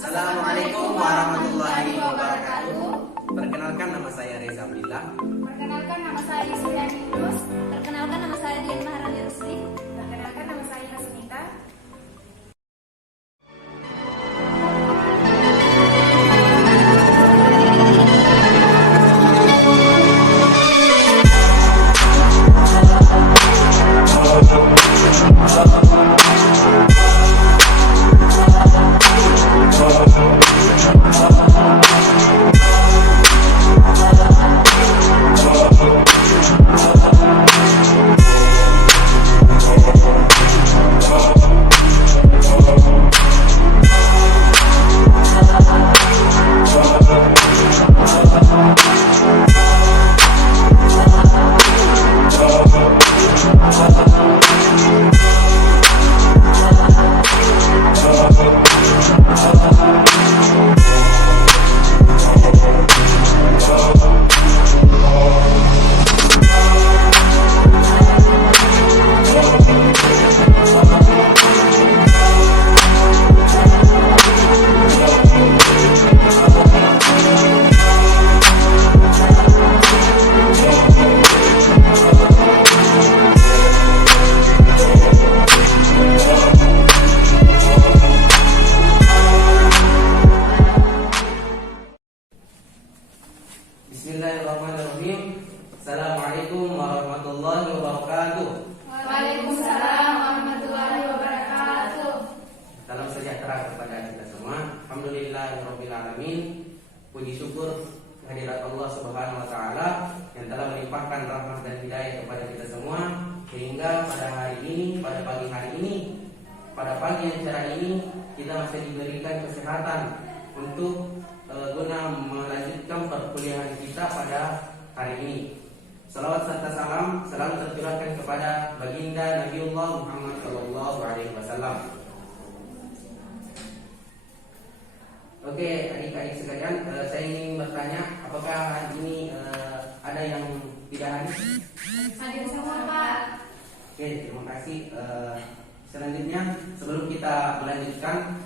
Assalamualaikum warahmatullahi wabarakatuh. Perkenalkan, nama saya Reza Abdillah. Perkenalkan, nama saya Yusriani Yunus. Perkenalkan, nama saya Dian Maharani Rusli. Perkenalkan, nama saya Hasnita. Bismillahirrahmanirrahim. Assalamualaikum warahmatullahi wabarakatuh. Waalaikumsalam warahmatullahi wabarakatuh. Salam sejahtera kepada kita semua. Alhamdulillahirabbil alamin. Puji syukur kehadirat Allah Subhanahu wa taala yang telah melimpahkan rahmat dan hidayah kepada kita semua sehingga pada hari ini, pada pagi hari ini, pada pagi yang cerah ini kita masih diberikan kesehatan untuk guna melanjutkan perkuliahan kita pada hari ini. Salawat serta salam selalu tercurahkan kepada baginda Nabiullah Muhammad sallallahu alaihi wasallam. Oke, adik-adik sekalian, saya ingin bertanya, apakah hari ini ada yang tidak hadir? Hadir semua, Pak. Oke, terima kasih. Selanjutnya, sebelum kita melanjutkan,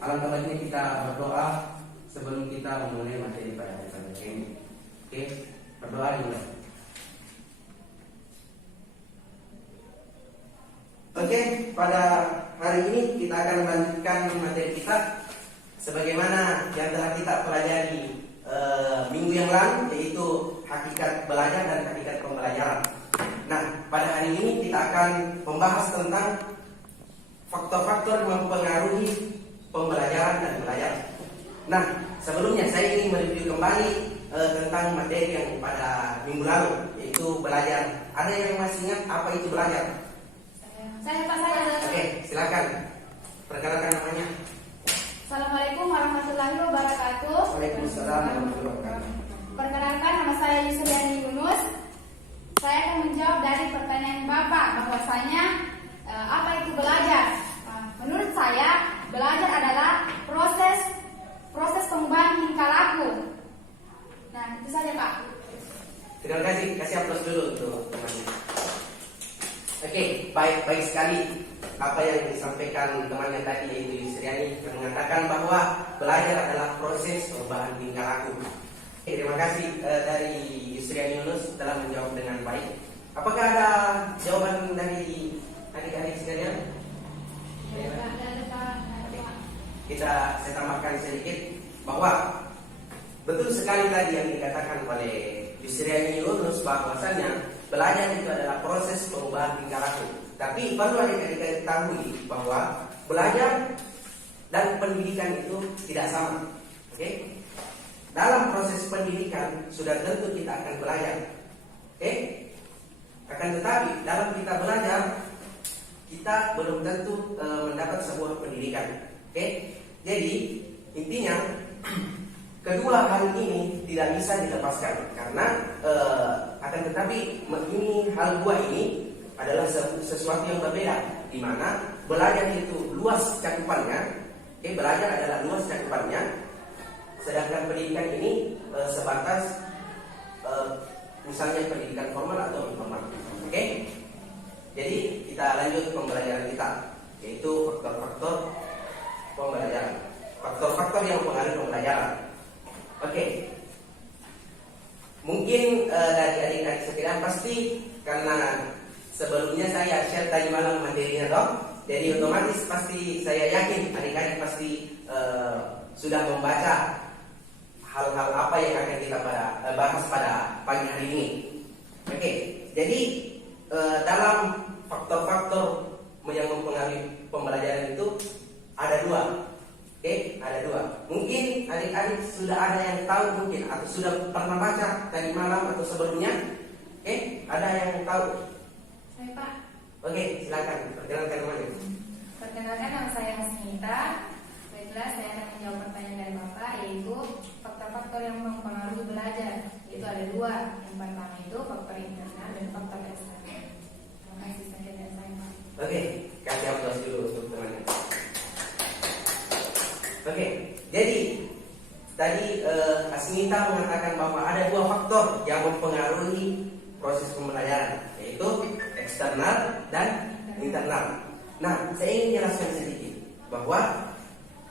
alangkah baiknya kita berdoa sebelum kita memulai materi pada hari ini. Oke, berdoa dulu. Oke, pada hari ini kita akan melanjutkan materi kita sebagaimana yang telah kita pelajari minggu yang lalu, yaitu hakikat belajar dan hakikat pembelajaran. Nah, pada hari ini kita akan membahas tentang faktor-faktor yang mempengaruhi pembelajaran dan belajar. Nah, sebelumnya saya ingin mereview kembali tentang materi yang pada minggu lalu, yaitu belajar. Ada yang masih ingat apa itu belajar? Saya, Pak, saya. Oke, silakan. Perkenalkan namanya. Assalamualaikum warahmatullahi wabarakatuh. Waalaikumsalam warahmatullahi wabarakatuh. Perkenalkan, nama saya Yusriani Yunus. Saya akan menjawab dari pertanyaan Bapak bahwasanya apa itu belajar? Menurut saya, belajar adalah proses pengubahan tingkah laku. Nah, itu saja, Pak. Terima kasih. Kasih aplaus dulu untuk temannya. Oke, baik sekali apa yang disampaikan temannya tadi, yaitu Yusriani, yang mengatakan bahwa belajar adalah proses perubahan tingkah laku. Oke, terima kasih dari Yusriani Yunus telah menjawab dengan baik. Apakah ada jawaban dari adik-adik sekalian? Saya tambahkan sedikit bahwa betul sekali tadi yang dikatakan oleh Yusriani Yunus bahwasanya belajar itu adalah proses perubahan tingkah laku. Tapi perlu adik-adik ketahui bahwa belajar dan pendidikan itu tidak sama. Oke? Dalam proses pendidikan sudah tentu kita akan belajar. Oke? Akan tetapi dalam kita belajar kita belum tentu mendapat sebuah pendidikan. Oke? Jadi intinya kedua hal ini tidak bisa dilepaskan karena akan tetapi ini hal dua ini adalah sesuatu yang berbeda, di mana belajar itu luas cakupannya. Belajar adalah luas cakupannya, sedangkan pendidikan ini sebatas misalnya pendidikan formal atau informal. Jadi kita lanjut pembelajaran kita, yaitu faktor-faktor pembelajaran. Faktor pembelajaran. Oke. Mungkin dari adik-adik sekalian pasti karena sebelumnya saya share tadi malam materinya toh, jadi otomatis pasti saya yakin adik-adik pasti sudah membaca hal-hal apa yang akan kita bahas pada pagi hari ini. Oke, jadi dalam faktor-faktor yang mempengaruhi pembelajaran itu ada dua. Oke, ada dua. Mungkin adik-adik sudah ada yang tahu mungkin atau sudah pernah baca tadi malam atau sebelumnya. Oke, ada yang tahu? Saya Pak. Oke, silakan perkenalkan namanya. Perkenalkan, nama saya Hasnita. Baiklah, saya akan menjawab pertanyaan dari Bapak, yaitu faktor-faktor yang mempengaruhi belajar. Yaitu ada dua. Yang pertama itu faktor internal dan faktor eksternal. Terima kasih, sekian dari saya Pak. Oke, kasih aplaus dulu untuk temannya. Oke, jadi tadi Asmita mengatakan bahwa ada dua faktor yang mempengaruhi proses pembelajaran, yaitu eksternal dan internal. Nah, saya ingin jelaskan sedikit bahwa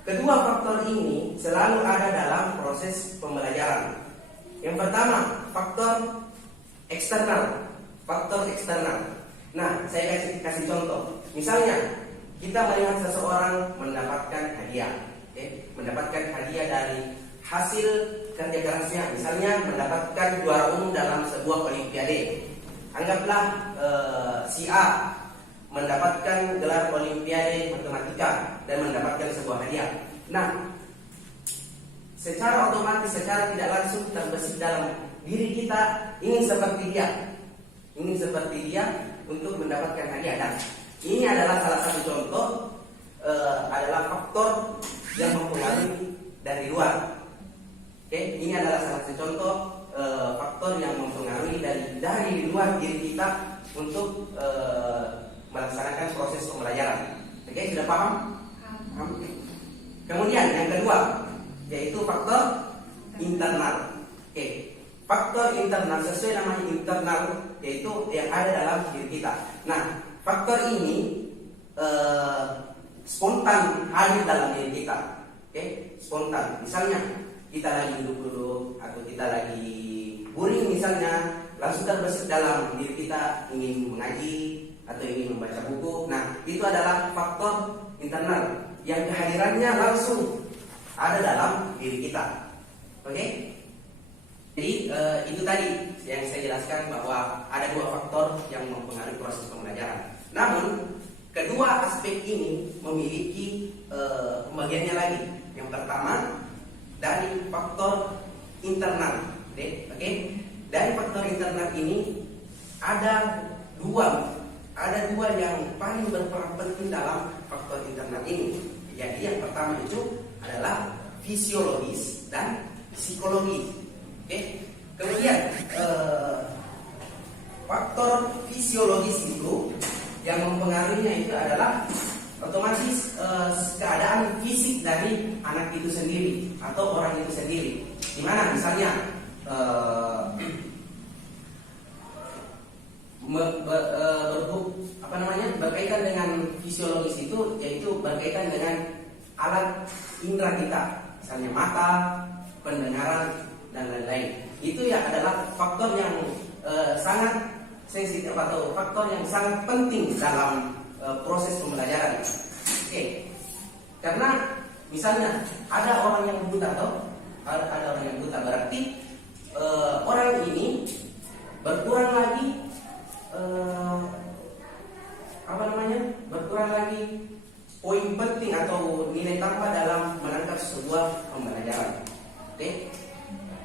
kedua faktor ini selalu ada dalam proses pembelajaran. Yang pertama, faktor eksternal. Faktor eksternal. Nah, saya kasih contoh. Misalnya, kita melihat seseorang mendapatkan hadiah. Mendapatkan hadiah dari hasil kerja kerasnya, misalnya mendapatkan juara umum dalam sebuah olimpiade. Anggaplah si A mendapatkan gelar olimpiade matematika dan mendapatkan sebuah hadiah. Nah, secara otomatis, secara tidak langsung terbesit dalam diri kita ingin seperti dia untuk mendapatkan hadiah. Dan ini adalah salah satu contoh adalah faktor yang mempengaruhi dari luar. Oke, ini adalah salah satu contoh faktor yang mempengaruhi dari luar diri kita untuk melaksanakan proses pembelajaran. Oke, sudah paham? Paham. Kemudian yang kedua yaitu faktor internal. Oke, faktor internal sesuai namanya internal, yaitu yang ada dalam diri kita. Nah, faktor ini spontan hadir dalam diri kita. Oke, spontan. Misalnya kita lagi duduk-duduk atau kita lagi guring misalnya, langsung terbesit dalam diri kita ingin mengaji atau ingin membaca buku. Nah, itu adalah faktor internal yang kehadirannya langsung ada dalam diri kita. Oke? Jadi itu tadi yang saya jelaskan bahwa ada dua faktor yang mempengaruhi proses pembelajaran. Namun kedua aspek ini memiliki pembagiannya lagi. Yang pertama dari faktor internal, oke? Dari faktor internal ini ada dua yang paling berperan penting dalam faktor internal ini. Jadi yang pertama itu adalah fisiologis dan psikologis, oke? Kemudian faktor fisiologis itu yang mempengaruhinya itu adalah otomatis keadaan fisik dari anak itu sendiri atau orang itu sendiri. Dimana misalnya berkaitan dengan fisiologis itu, yaitu berkaitan dengan alat indera kita, misalnya mata, pendengaran dan lain-lain. Itu ya adalah faktor yang sangat sensitif atau faktor yang sangat penting dalam proses pembelajaran. Oke. Karena misalnya ada orang yang buta atau ada orang yang buta, berarti orang ini berkurang lagi berkurang lagi poin penting atau nilai tambah dalam menangkap sebuah pembelajaran. Oke.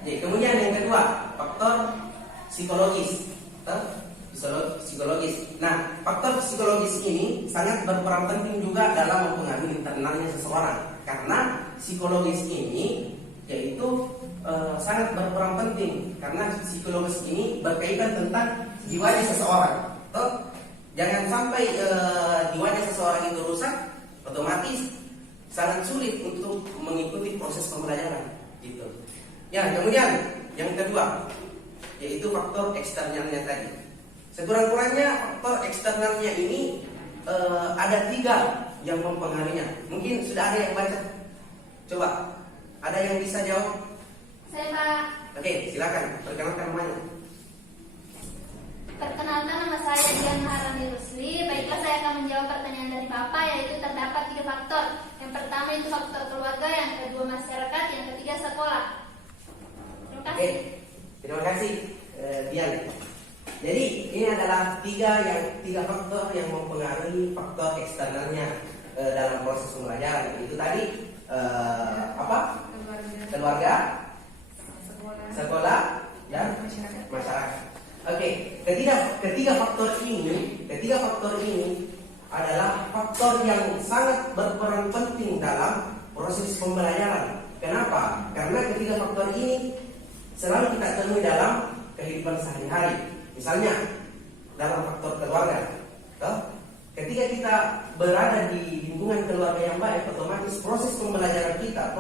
Jadi kemudian yang kedua, faktor psikologis. Nah, faktor psikologis ini sangat berperan penting juga dalam mempengaruhi internalnya seseorang. Karena psikologis ini yaitu sangat berperan penting, karena psikologis ini berkaitan tentang jiwanya seseorang. Jangan sampai jiwanya seseorang itu rusak, otomatis sangat sulit untuk mengikuti proses pembelajaran. Gitu. Ya, kemudian yang kedua yaitu faktor eksternalnya tadi. Sekurang-kurangnya faktor eksternalnya ini ada 3 yang mempengaruhinya. Mungkin sudah ada yang baca. Coba Ada yang bisa jawab? Saya Pak. Oke, silakan. Perkenalkan namanya. Perkenalkan, nama saya Dian Maharani Rusli. Baiklah, saya akan menjawab pertanyaan dari Bapak, yaitu terdapat 3 faktor. Yang pertama itu faktor keluarga, yang kedua masyarakat, yang ketiga sekolah. Terima kasih. Oke, terima kasih Dian. Jadi ini adalah tiga faktor yang mempengaruhi faktor eksternalnya dalam proses pembelajaran. Itu tadi apa? Keluarga, sekolah, dan masyarakat. Oke, ketiga faktor ini adalah faktor yang sangat berperan penting dalam proses pembelajaran. Kenapa? Karena ketiga faktor ini selalu kita temui dalam kehidupan sehari-hari. Misalnya dalam faktor keluarga, ketika kita berada di lingkungan keluarga yang baik, otomatis proses belajar kita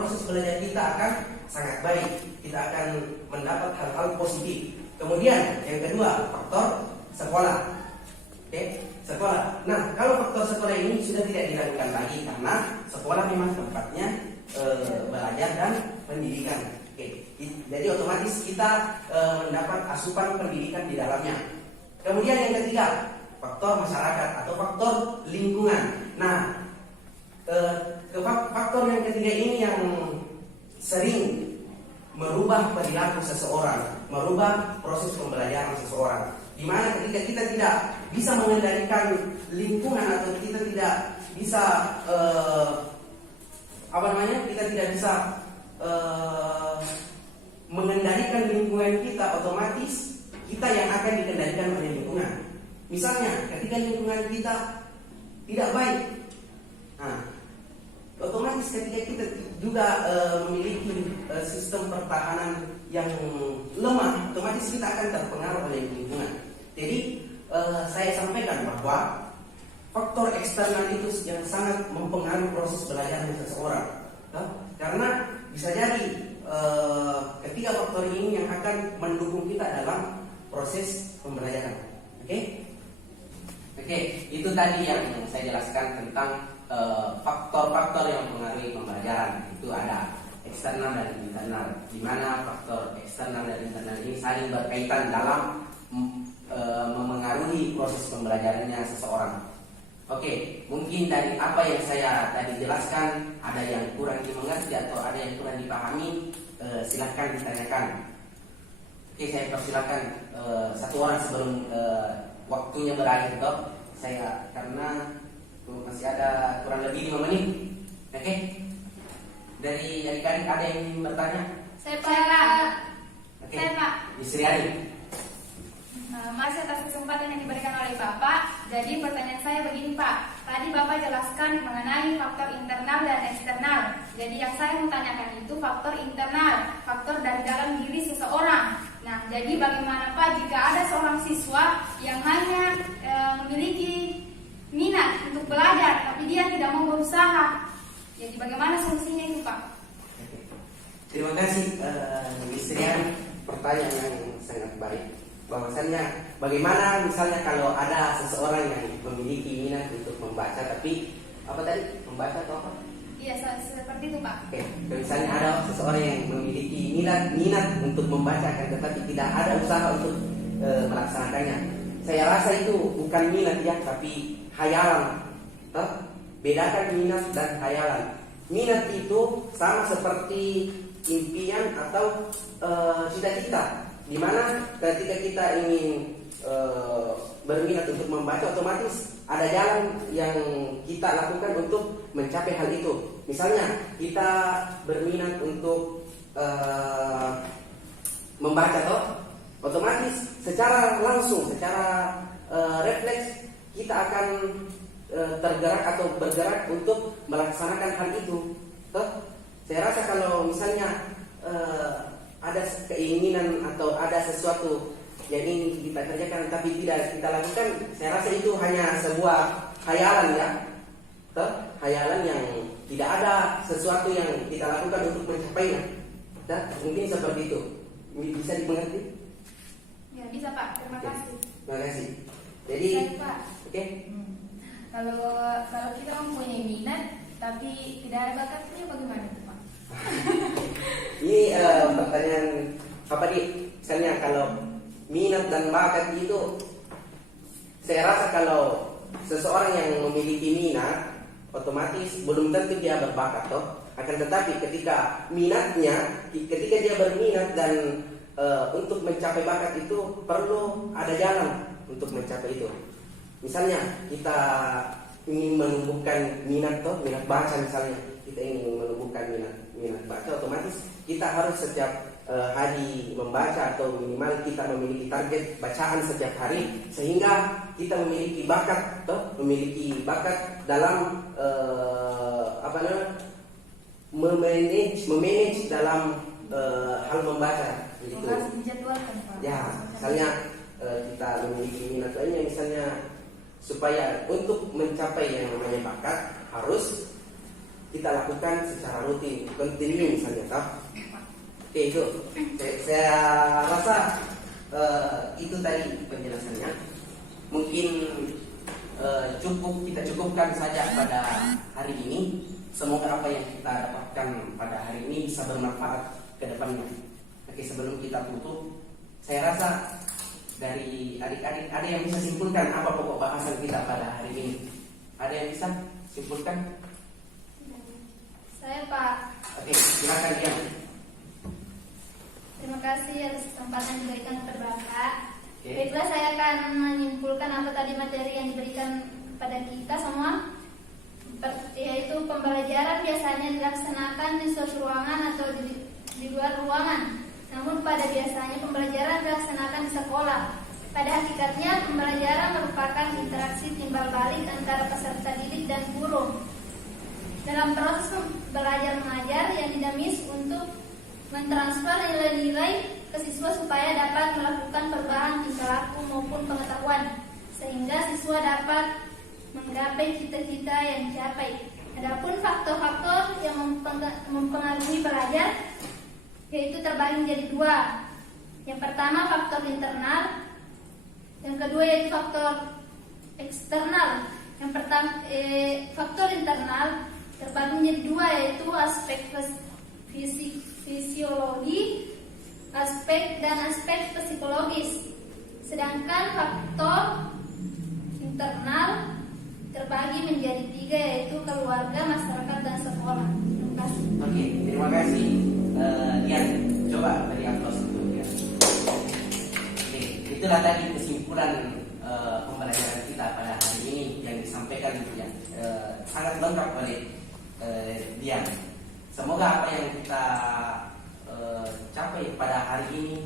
akan sangat baik. Kita akan mendapat hal-hal positif. Kemudian yang kedua, faktor sekolah. Oke, sekolah. Nah, kalau faktor sekolah ini sudah tidak diragukan lagi karena sekolah memang tempatnya belajar dan pendidikan. Oke, jadi otomatis kita mendapat asupan pendidikan di dalamnya. Kemudian yang ketiga, faktor masyarakat atau faktor lingkungan. Nah, faktor yang ketiga ini yang sering merubah perilaku seseorang, merubah proses pembelajaran seseorang. Di mana ketika kita tidak bisa mengendalikan lingkungan atau kita tidak bisa kita tidak bisa mengendalikan lingkungan kita, otomatis kita yang akan dikendalikan oleh lingkungan. Misalnya ketika lingkungan kita tidak baik, nah, otomatis ketika kita juga memiliki sistem pertahanan yang lemah, otomatis kita akan terpengaruh oleh lingkungan. Jadi saya sampaikan bahwa faktor eksternal itu yang sangat mempengaruhi proses belajar seseorang. Karena bisa jadi ketiga faktor ini yang akan mendukung kita dalam proses pembelajaran. Oke, itu tadi yang saya jelaskan tentang faktor-faktor yang mempengaruhi pembelajaran. Itu ada eksternal dan internal, di mana faktor eksternal dan internal ini saling berkaitan dalam memengaruhi proses pembelajarannya seseorang. Oke, mungkin dari apa yang saya tadi jelaskan ada yang kurang dimengerti atau ada yang kurang dipahami, silahkan ditanyakan. Oke, saya persilakan satu orang sebelum waktunya berakhir, toh. Saya karena masih ada kurang lebih 5 menit. Oke, dari adik-adik ada yang ingin bertanya? Saya Pak. Oke, Saya Pak. Istri Adi. Masih atas kesempatan yang diberikan oleh Bapak. Jadi pertanyaan saya begini Pak. Tadi Bapak jelaskan mengenai faktor internal dan eksternal. Jadi yang saya mau tanyakan itu faktor internal, faktor dari dalam diri seseorang. Nah, jadi bagaimana Pak jika ada seorang siswa yang hanya memiliki minat untuk belajar, tapi dia tidak mau berusaha? Jadi bagaimana solusinya itu Pak? Terima kasih Istri Adi, pertanyaan yang sangat baik. Bahwasannya bagaimana misalnya kalau ada seseorang yang memiliki minat untuk membaca tapi apa tadi? Membaca atau apa? Iya, seperti itu Pak. Oke, misalnya ada seseorang yang memiliki minat untuk membaca tetapi tidak ada usaha untuk melaksanakannya. Saya rasa itu bukan minat ya, tapi hayalan. Bedakan minat dan hayalan. Minat itu sama seperti impian atau cita-cita. Di mana ketika kita ingin berminat untuk membaca, otomatis ada jalan yang kita lakukan untuk mencapai hal itu. Misalnya kita berminat untuk membaca, otomatis secara langsung, secara refleks kita akan tergerak atau bergerak untuk melaksanakan hal itu. Saya rasa kalau misalnya ada keinginan atau ada sesuatu yang ingin kita kerjakan tapi tidak kita lakukan, saya rasa itu hanya sebuah hayalan ya, hayalan yang tidak ada sesuatu yang kita lakukan untuk mencapainya. Mungkin seperti itu. Bisa dimengerti? Ya, bisa Pak. Terima kasih. Terima kasih. Jadi, Pak. Oke. Kalau kita mempunyai minat tapi tidak ada bakatnya, bagaimana tuh Pak? pertanyaan apa misalnya kalau minat dan bakat itu, saya rasa kalau seseorang yang memiliki minat, otomatis belum tentu dia berbakat toh. Akan tetapi ketika dia berminat dan untuk mencapai bakat itu perlu ada jalan untuk mencapai itu. Misalnya kita ingin menumbuhkan minat baca misalnya, kita ingin menumbuhkan minat baca, otomatis kita harus setiap hari membaca atau minimal kita memiliki target bacaan setiap hari sehingga kita memiliki bakat dalam memanage dalam hal membaca gitu. Ya, misalnya kita memiliki minat lainnya, misalnya supaya untuk mencapai yang namanya bakat harus kita lakukan secara rutin, continue misalnya toh. Oke, itu saya rasa itu tadi penjelasannya. Mungkin kita cukupkan saja pada hari ini. Semoga apa yang kita dapatkan pada hari ini bisa bermanfaat ke depannya. Oke, sebelum kita tutup, saya rasa dari adik-adik ada yang bisa simpulkan apa pokok bahasan kita pada hari ini? Ada yang bisa simpulkan? Saya, Pak. Oke, silakan Dian. Terima kasih atas kesempatan yang diberikan kepada Bapak. Oke. Baiklah, saya akan menyimpulkan apa tadi materi yang diberikan kepada kita semua. Yaitu pembelajaran biasanya dilaksanakan di suatu ruangan atau di luar ruangan. Namun pada biasanya pembelajaran dilaksanakan di sekolah. Pada hakikatnya pembelajaran merupakan interaksi timbal balik antara peserta didik dan guru. Dalam proses belajar mengajar yang dinamis untuk mentransfer nilai-nilai ke siswa supaya dapat melakukan perubahan tingkah laku maupun pengetahuan sehingga siswa dapat menggapai cita-cita yang dicapai. Adapun faktor-faktor yang mempengaruhi belajar yaitu terbagi menjadi dua. Yang pertama faktor internal, yang kedua yaitu faktor eksternal. Yang pertama faktor internal terbagi menjadi dua, yaitu aspek fisiologi, aspek psikologis. Sedangkan faktor internal terbagi menjadi tiga, yaitu keluarga, masyarakat, dan sekolah. Terima kasih. Oke, terima kasih. Dian, coba beri aplaus untuk Dian. Oke, itulah tadi kesimpulan pembelajaran kita pada hari ini yang disampaikan Dian. Sangat lengkap oleh Dian. Semoga apa yang kita capai pada hari ini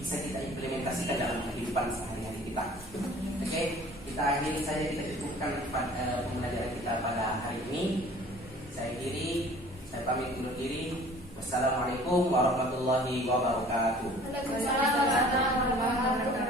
bisa kita implementasikan dalam kehidupan sehari-hari kita. Oke, kita akhiri saja, kita cukupkan pembelajaran kita pada hari ini. Saya pamit undur diri. Wassalamualaikum warahmatullahi wabarakatuh. Waalaikumsalam warahmatullahi wabarakatuh.